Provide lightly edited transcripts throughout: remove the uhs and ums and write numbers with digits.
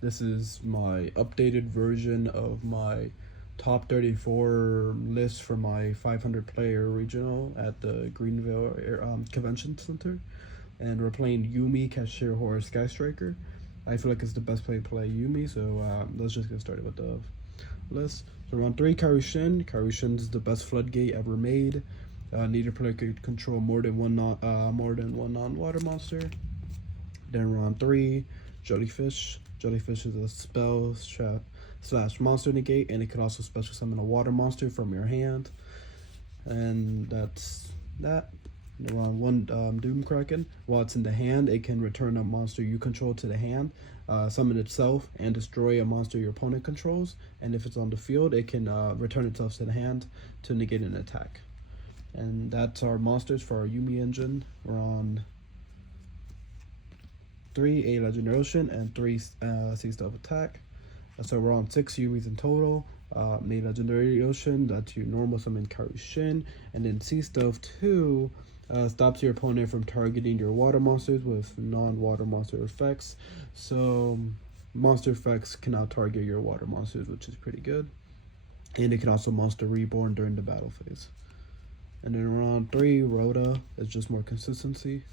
This is my updated version of my top 34 list for my 500 player regional at the Greenville Convention Center. And we're playing Yumi Kashtira Horus Sky. I feel like it's the best play to play Yumi, so let's just get started with the list. So round 3, Karushin. Karushin is the best floodgate ever made. Neither player could control more than one non-water monster. Then round 3, Jellyfish. Jellyfish is a spell / monster negate, and it could also special summon a water monster from your hand. And that's that. Round 1, Doom Kraken. While it's in the hand, it can return a monster you control to the hand, summon itself, and destroy a monster your opponent controls. And if it's on the field, it can return itself to the hand to negate an attack. And that's our monsters for our Yumi engine. We're on 3 A Legendary Ocean and 3 Sea Stealth Attack. So we're on 6 Yumis in total. A Legendary Ocean, that's your normal summon Karushin, and then Sea Stealth 2 stops your opponent from targeting your water monsters with non-water monster effects. So monster effects cannot target your water monsters, which is pretty good. And it can also monster reborn during the battle phase. And then round 3, Rhoda is just more consistency.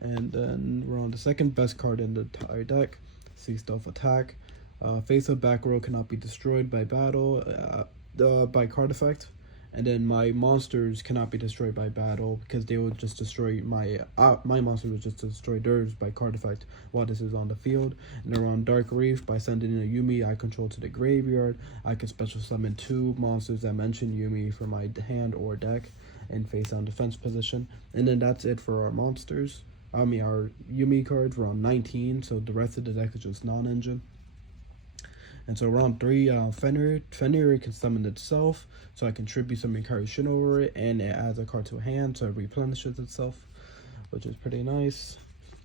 And then we're on the second best card in the entire deck, Sea Stealth Attack. Face up back row cannot be destroyed by battle, by card effect. And then my monsters cannot be destroyed by battle because they will just destroy my monster will just destroy theirs by card effect while this is on the field. And around Dark Reef, by sending in a Yumi I control to the graveyard, I can special summon 2 monsters that mention Yumi for my hand or deck and face down defense position. And then that's it for our monsters. Our Yumi cards were on 19, so the rest of the deck is just non-engine. And so round 3, Fenrir can summon itself, so I can tribute summon Karushin over it, and it adds a card to a hand, so it replenishes itself, which is pretty nice.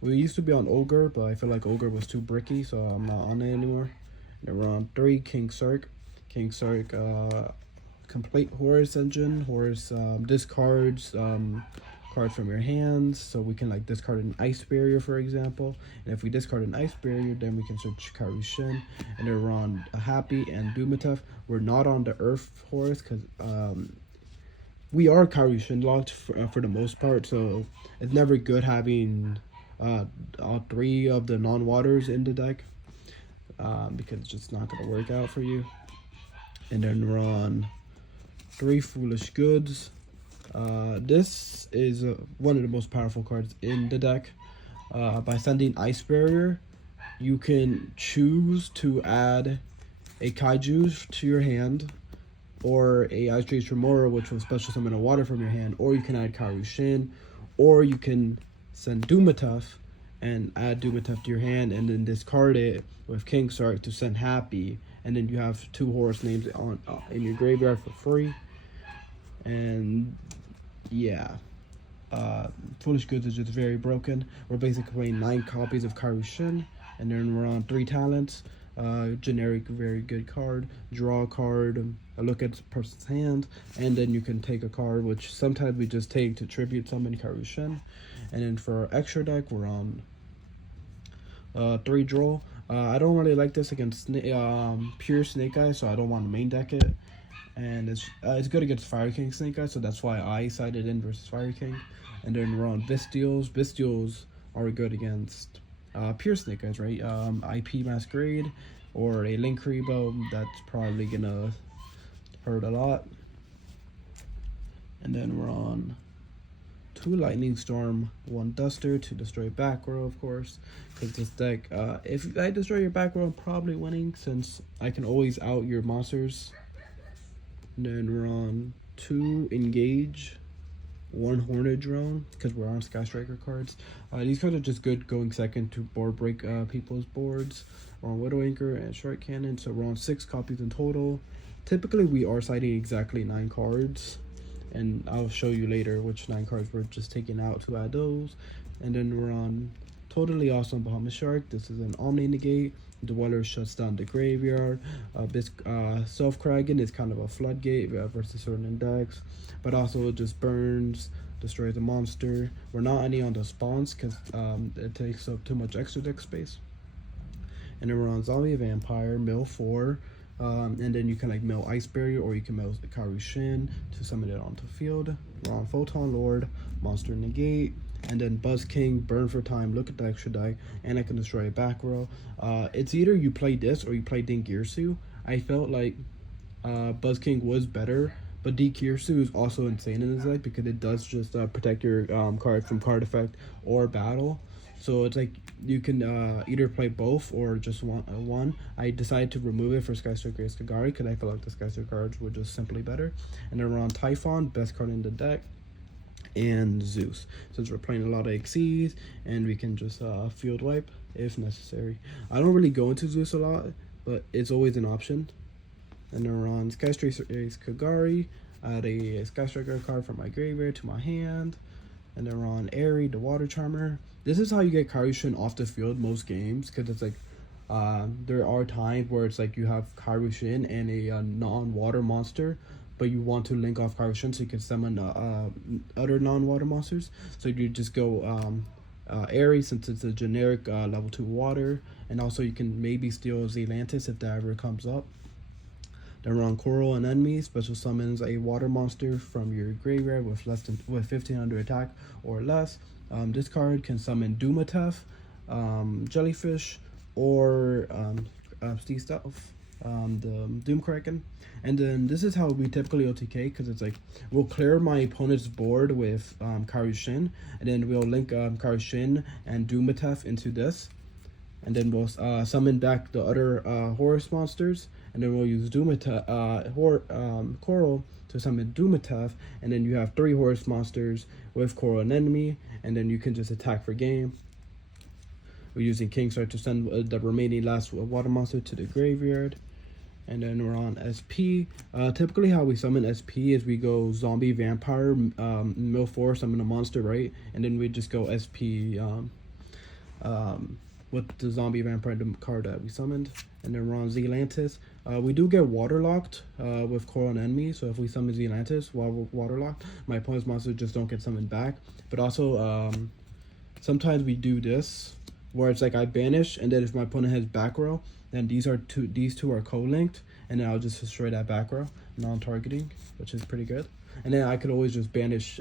We used to be on Ogre, but I feel like Ogre was too bricky, so I'm not on it anymore. And round 3, King Sark. King Sark, complete Horus engine. Horus discards cards from your hands, so we can like discard an Ice Barrier, for example. And if we discard an Ice Barrier, then we can search Karushin. And then we're on Happy and Dumatef. We're not on the Earth Horus because we are Karushin locked for the most part, so it's never good having all 3 of the non-waters in the deck because it's just not going to work out for you. And then we're on 3 Foolish Goods. This is one of the most powerful cards in the deck. By sending Ice Barrier, you can choose to add a Kaiju to your hand, or a Ice Tree Tremora, which will special summon a water from your hand, or you can add Karushin, or you can send Dumatef and add Dumatef to your hand, and then discard it with King Sark to send Happy, and then you have 2 Horus names on in your graveyard for free. And yeah, Foolish Goods is just very broken. We're basically playing 9 copies of Karushin, and then we're on 3 talents. Generic, very good card. Draw a card, a look at the person's hand, and then you can take a card, which sometimes we just take to tribute summon Karushin. And then for our extra deck, we're on 3 Draw. I don't really like this against pure Snake Eyes, so I don't want to main deck it. And it's good against Fire King Snake Eyes, so that's why I sided in versus Fire King. And then we're on Vistials. Vistials are good against pure Snake Eyes, right? IP Masquerade or a Link Rebo, that's probably gonna hurt a lot. And then we're on 2 Lightning Storm, 1 Duster to destroy back row, of course, because this deck, if I destroy your back row, I'm probably winning since I can always out your monsters. And then we're on 2 Engage, 1 Hornet Drone, because we're on Sky Striker cards. These cards are just good going second to board break people's boards. We're on Widow Anchor and Shark Cannon, so we're on 6 copies in total. Typically, we are siding exactly 9 cards, and I'll show you later which 9 cards we're just taking out to add those. And then we're on Totally Awesome Bahamut Shark. This is an Omni Negate. Dweller shuts down the graveyard. Self Kraken is kind of a floodgate versus certain decks, but also it just burns destroy the monster. We're not any on the spawns because it takes up too much extra deck space. And then we're on zombie vampire, mill 4. And then you can like mill ice barrier, or you can mill the Karushin to summon it onto field. We're on photon lord, monster negate, and then Buzz King, burn for time, look at the extra die, and I can destroy a back row. It's either you play this or you play Dinkirsu. I felt like Buzz King was better, but Dinkirsu is also insane in this deck because it does just protect your card from card effect or battle. So it's like you can either play both or just one. I decided to remove it for Sky Striker Kagari because I feel like the Sky Striker cards were just simply better. And then we're on Typhon, best card in the deck, and Zeus. Since we're playing a lot of XCs, and we can just field wipe if necessary. I don't really go into Zeus a lot, but it's always an option. And then we're on Sky Striker Kagari. I add a Sky Striker card from my graveyard to my hand. And then we're on Airy, the Water Charmer. This is how you get Karushin off the field most games, because it's like there are times where it's like you have Karushin and a non-water monster, but you want to link off Karushin so you can summon other non-water monsters. So you just go Airy, since it's a generic level 2 water, and also you can maybe steal Zealantis if that ever comes up. Then we're on Coral and Enemy, special summons a water monster from your graveyard with 1500 attack or less. This card can summon Dumatef, Jellyfish, or Steve Stealth, the Doom Kraken. And then this is how we typically OTK, because it's like we'll clear my opponent's board with Karushin, and then we'll link Karushin and Dumatef into this. And then we'll summon back the other Horus monsters, and then we'll use Coral to summon Dumatef, and then you have 3 Horus monsters with Coral and Enemy, and then you can just attack for game. We're using Kingstar to send the remaining last water monster to the graveyard. And then we're on SP. Typically how we summon SP is we go Zombie Vampire, mill 4, summon a monster, right? And then we just go SP with the Zombie Vampire card that we summoned. And then we're on Zealantis. We do get waterlocked with Coral and Enemy, so if we summon Zealantis while we're waterlocked, my opponent's monsters just don't get summoned back. But also, sometimes we do this, where it's like I banish, and then if my opponent has back row, then these two are co-linked, and then I'll just destroy that back row, non-targeting, which is pretty good. And then I could always just banish.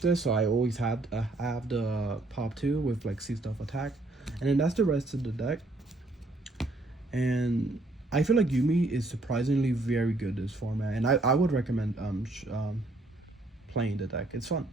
This, so I always have the pop 2 with like C stuff attack, and then that's the rest of the deck. And I feel like Yumi is surprisingly very good this format, and I would recommend playing the deck. It's fun.